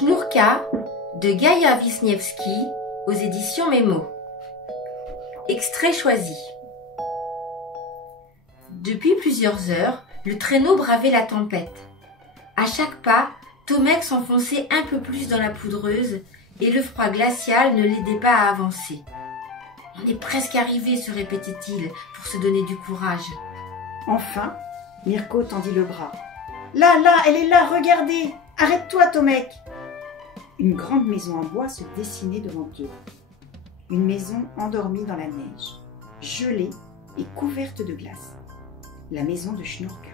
Sznurka de Gaïa Wisniewski aux éditions Mémo. Extrait choisi. Depuis plusieurs heures, le traîneau bravait la tempête. À chaque pas, Tomek s'enfonçait un peu plus dans la poudreuse et le froid glacial ne l'aidait pas à avancer. « On est presque arrivé, se répétait-il pour se donner du courage. Enfin, Mirko tendit le bras. « Là, elle est là, regardez! Arrête-toi, Tomek !» Une grande maison en bois se dessinait devant eux. Une maison endormie dans la neige, gelée et couverte de glace. La maison de Sznurka.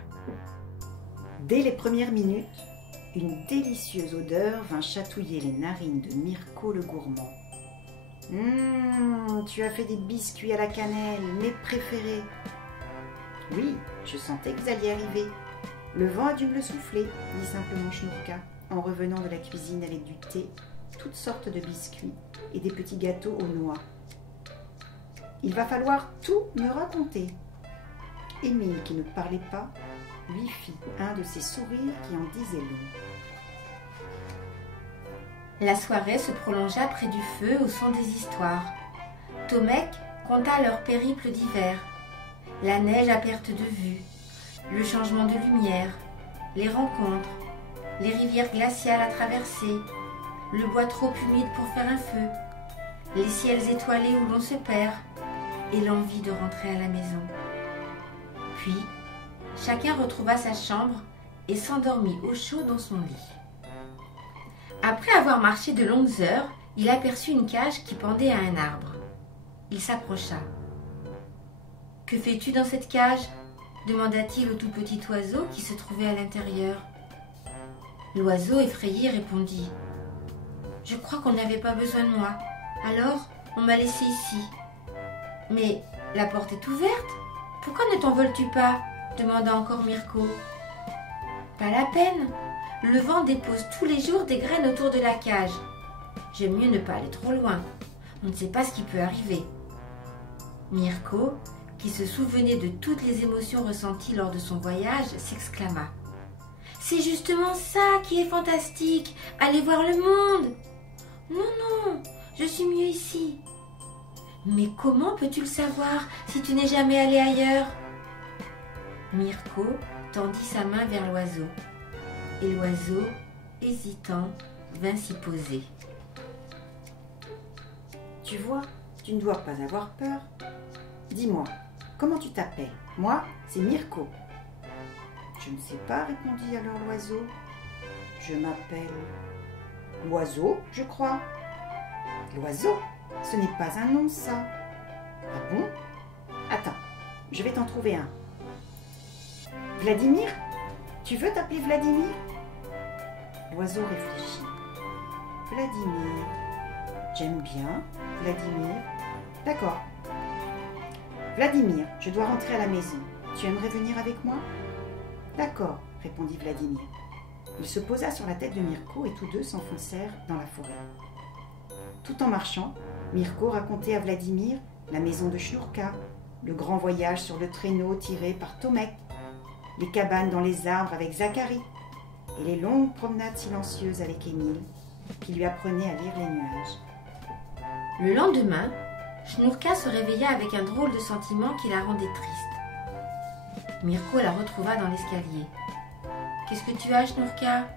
Dès les premières minutes, une délicieuse odeur vint chatouiller les narines de Mirko le gourmand. Tu as fait des biscuits à la cannelle, mes préférés. Oui, je sentais que vous alliez arriver. Le vent a dû me le souffler, dit simplement Sznurka, en revenant de la cuisine avec du thé, toutes sortes de biscuits et des petits gâteaux aux noix. Il va falloir tout me raconter. Émile, qui ne parlait pas, lui fit un de ces sourires qui en disaient long. La soirée se prolongea près du feu au son des histoires. Tomek conta leur périple d'hiver, la neige à perte de vue, le changement de lumière, les rencontres, les rivières glaciales à traverser, le bois trop humide pour faire un feu, les ciels étoilés où l'on se perd et l'envie de rentrer à la maison. Puis, chacun retrouva sa chambre et s'endormit au chaud dans son lit. Après avoir marché de longues heures, il aperçut une cage qui pendait à un arbre. Il s'approcha. « Que fais-tu dans cette cage ?» demanda-t-il au tout petit oiseau qui se trouvait à l'intérieur. L'oiseau effrayé répondit « Je crois qu'on n'avait pas besoin de moi, alors on m'a laissé ici. »« Mais la porte est ouverte, pourquoi ne t'envoles-tu pas ?» demanda encore Mirko. « Pas la peine, le vent dépose tous les jours des graines autour de la cage. J'aime mieux ne pas aller trop loin, on ne sait pas ce qui peut arriver. » Mirko, qui se souvenait de toutes les émotions ressenties lors de son voyage, s'exclama. « C'est justement ça qui est fantastique, aller voir le monde. »« Non, je suis mieux ici. »« Mais comment peux-tu le savoir si tu n'es jamais allé ailleurs ?» Mirko tendit sa main vers l'oiseau, et l'oiseau, hésitant, vint s'y poser. « Tu vois, tu ne dois pas avoir peur. Dis-moi, comment tu t'appelles? Moi, c'est Mirko. » « Je ne sais pas, répondit alors l'oiseau. Je m'appelle l'oiseau, je crois. L'oiseau, ce n'est pas un nom, ça. Ah bon? Attends, je vais t'en trouver un. Vladimir? Tu veux t'appeler Vladimir? L'oiseau réfléchit. Vladimir. J'aime bien, Vladimir. D'accord. Vladimir, je dois rentrer à la maison. Tu aimerais venir avec moi? D'accord, répondit Vladimir. Il se posa sur la tête de Mirko et tous deux s'enfoncèrent dans la forêt. Tout en marchant, Mirko racontait à Vladimir la maison de Sznurka, le grand voyage sur le traîneau tiré par Tomek, les cabanes dans les arbres avec Zacharie et les longues promenades silencieuses avec Émile, qui lui apprenait à lire les nuages. Le lendemain, Sznurka se réveilla avec un drôle de sentiment qui la rendait triste. Mirko la retrouva dans l'escalier. « Qu'est-ce que tu as, Sznurka ?»«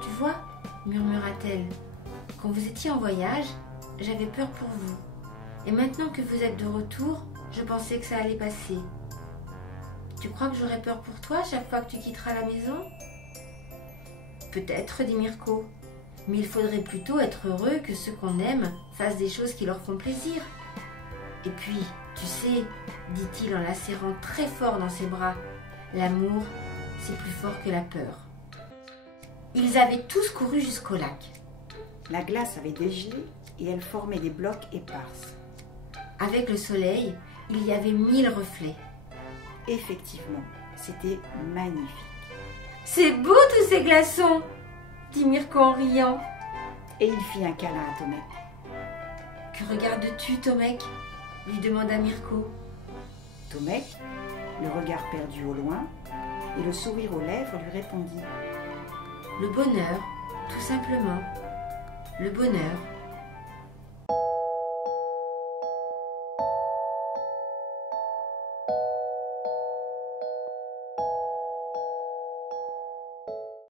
Tu vois, murmura-t-elle, quand vous étiez en voyage, j'avais peur pour vous. Et maintenant que vous êtes de retour, je pensais que ça allait passer. Tu crois que j'aurai peur pour toi chaque fois que tu quitteras la maison ?»« Peut-être, dit Mirko, mais il faudrait plutôt être heureux que ceux qu'on aime fassent des choses qui leur font plaisir. Et puis, tu sais, dit-il en la serrant très fort dans ses bras, l'amour, c'est plus fort que la peur. » Ils avaient tous couru jusqu'au lac. La glace avait dégelé et elle formait des blocs épars. Avec le soleil, il y avait 1000 reflets. Effectivement, c'était magnifique. « C'est beau tous ces glaçons !» dit Mirko en riant. Et il fit un câlin à Tomek. « Que regardes-tu, Tomek ?» lui demanda Mirko. Tomek, le regard perdu au loin et le sourire aux lèvres, lui répondit. « Le bonheur, tout simplement, le bonheur.